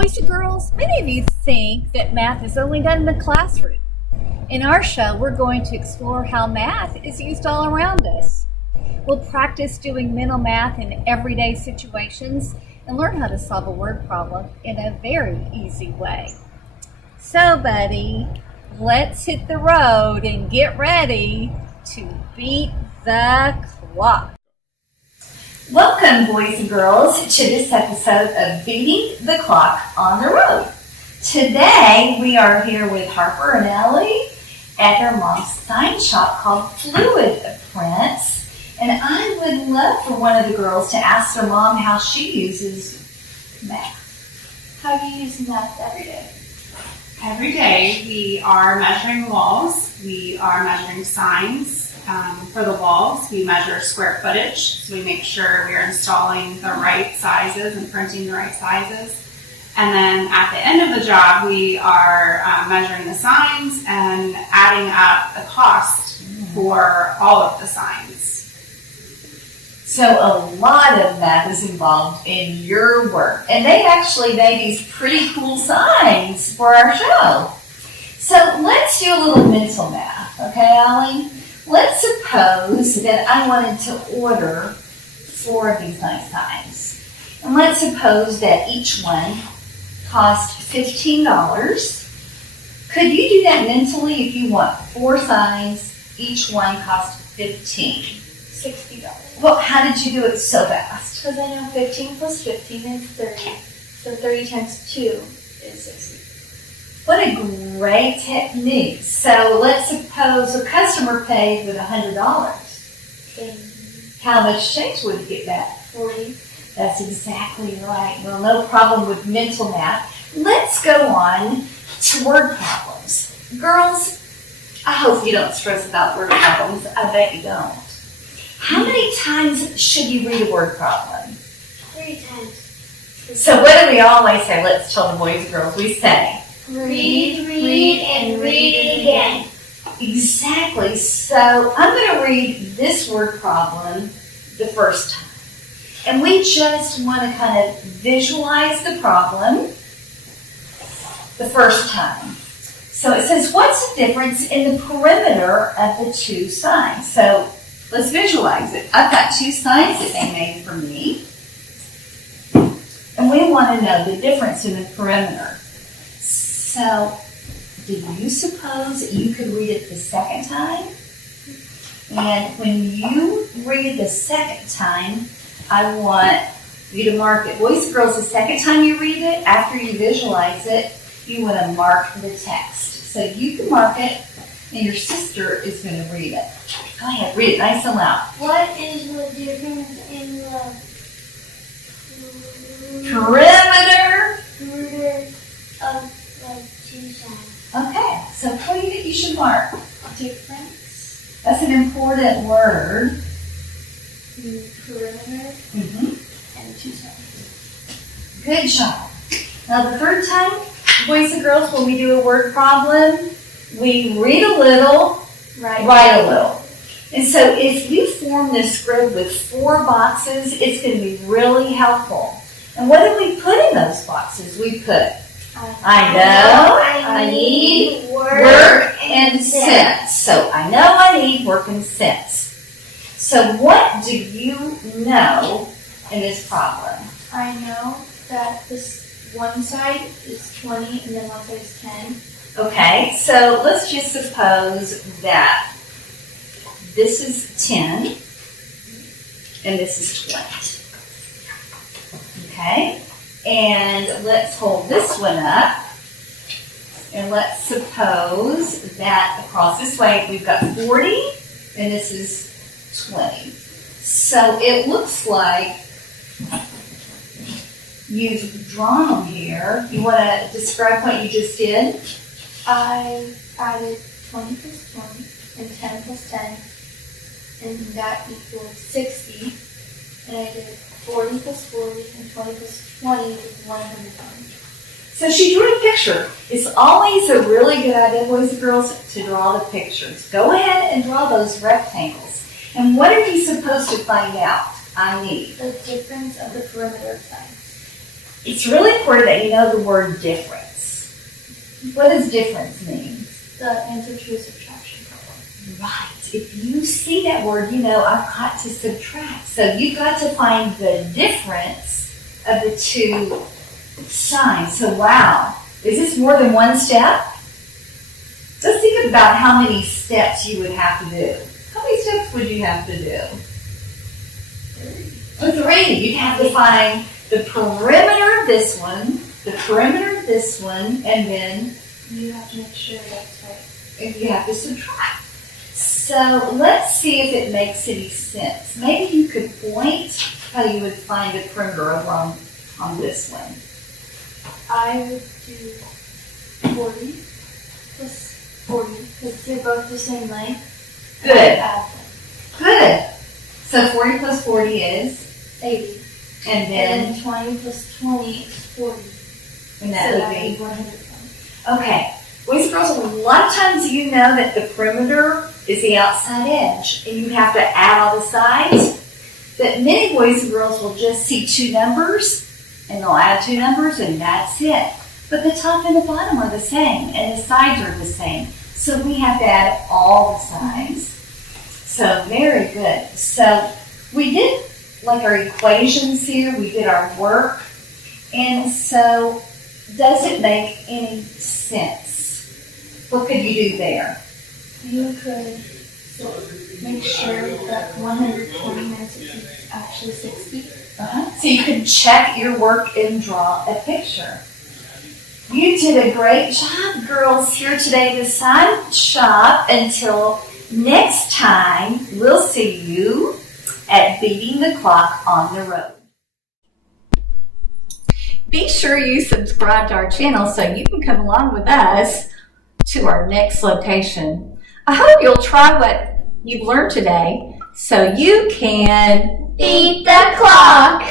Boys and girls, many of you think that math is only done in the classroom. In our show, we're going to explore how math is used all around us. We'll practice doing mental math in everyday situations and learn how to solve a word problem in a very easy way. So, buddy, let's hit the road and get ready to beat the clock. Welcome, boys and girls, to this episode of Beating the Clock on the Road. Today, we are here with Harper and Ellie at their mom's sign shop called FluidPrints. And I would love for one of the girls to ask their mom how she uses math. How do you use math every day? Every day we are measuring walls, we are measuring signs. For the walls, we measure square footage, so we make sure we're installing the right sizes and printing the right sizes. And then at the end of the job, we are measuring the signs and adding up the cost for all of the signs. So a lot of math is involved in your work. And they actually made these pretty cool signs for our show. So let's do a little mental math, okay, Allie? Let's suppose that I wanted to order 4 of these nice signs. And let's suppose that each one cost $15. Could you do that mentally if you want 4 signs, each one cost $15? $60. Well, how did you do it so fast? Because I know 15 plus 15 is 30. So 30 times 2 is 60. What a great technique. So let's suppose a customer paid with $100. How much change would you get back? 40. That's exactly right. Well, no problem with mental math. Let's go on to word problems. Girls, I hope you don't stress about word problems. I bet you don't. How many times should you read a word problem? 3 times. So what do we always say? Let's tell the boys and girls. We say, read, and read it again. Exactly. So I'm going to read this word problem the first time. And we just want to kind of visualize the problem the first time. So it says, what's the difference in the perimeter of the 2 signs? So let's visualize it. I've got 2 signs that they made for me. And we want to know the difference in the perimeter. So, do you suppose that you could read it the second time? And when you read it the second time, I want you to mark it. Boys and girls, the second time you read it, after you visualize it, you want to mark the text. So you can mark it, and your sister is going to read it. Go ahead, read it nice and loud. What is the difference in the Perimeter of the 2 signs? Okay, so what do you think you should mark? Difference. That's an important word. Perimeter and 2 signs. Good job. Now the third time, boys and girls, when we do a word problem, we read a little, write a little. And so if you form this grid with 4 boxes, it's going to be really helpful. And what do we put in those boxes? We put, I know, I need, work, and cents. So I know I need work and cents. So what do you know in this problem? I know that this one side is 20 and then one side is 10. Okay, so let's just suppose that this is 10 and this is 20. Okay, and let's hold this one up. And let's suppose that across this way we've got 40 and this is 20. So it looks like you've drawn them here. You want to describe what you just did? I added 20 plus 20 and 10 plus 10, and that equals 60. And I did 40 plus 40 and 20 plus 20 is 120. So she drew a picture. It's always a really good idea, boys and girls, to draw the pictures. Go ahead and draw those rectangles. And what are you supposed to find out? I need the difference of the perimeter of signs. It's really important that you know the word difference. What does difference mean? The answer to a subtraction problem. Right. If you see that word, you know I've got to subtract. So you've got to find the difference of the two signs. So wow, is this more than one step? Just think about how many steps you would have to do. How many steps would you have to do? 3. You'd have to find the perimeter of this one, the perimeter of this one, and then You have to make sure that's right. you have to subtract. So let's see if it makes any sense. Maybe you could point how you would find the perimeter over on this one. I would do 40 plus 40 because they're both the same length. Good. Add them. Good. So 40 plus 40 is, 80. and And then, then 20 plus 20 is 40. and So that that would would be, be 120. okay. Boys and girls, a lot of times you know that the perimeter is the outside edge, and you have to add all the sides. But many boys and girls will just see 2 numbers, and they'll add 2 numbers, and that's it. But the top and the bottom are the same, and the sides are the same. So we have to add all the sides. So very good. So we did like our equations here, we did our work, and so does it make any sense? What could you do there? You could make sure that 120 minutes is actually 60. So you can check your work and draw a picture. You did a great job, girls, here today at the Sign Shop. Until next time, we'll see you at Beating the Clock on the Road. Be sure you subscribe to our channel so you can come along with us to our next location. I hope you'll try what you've learned today so you can Beat the clock!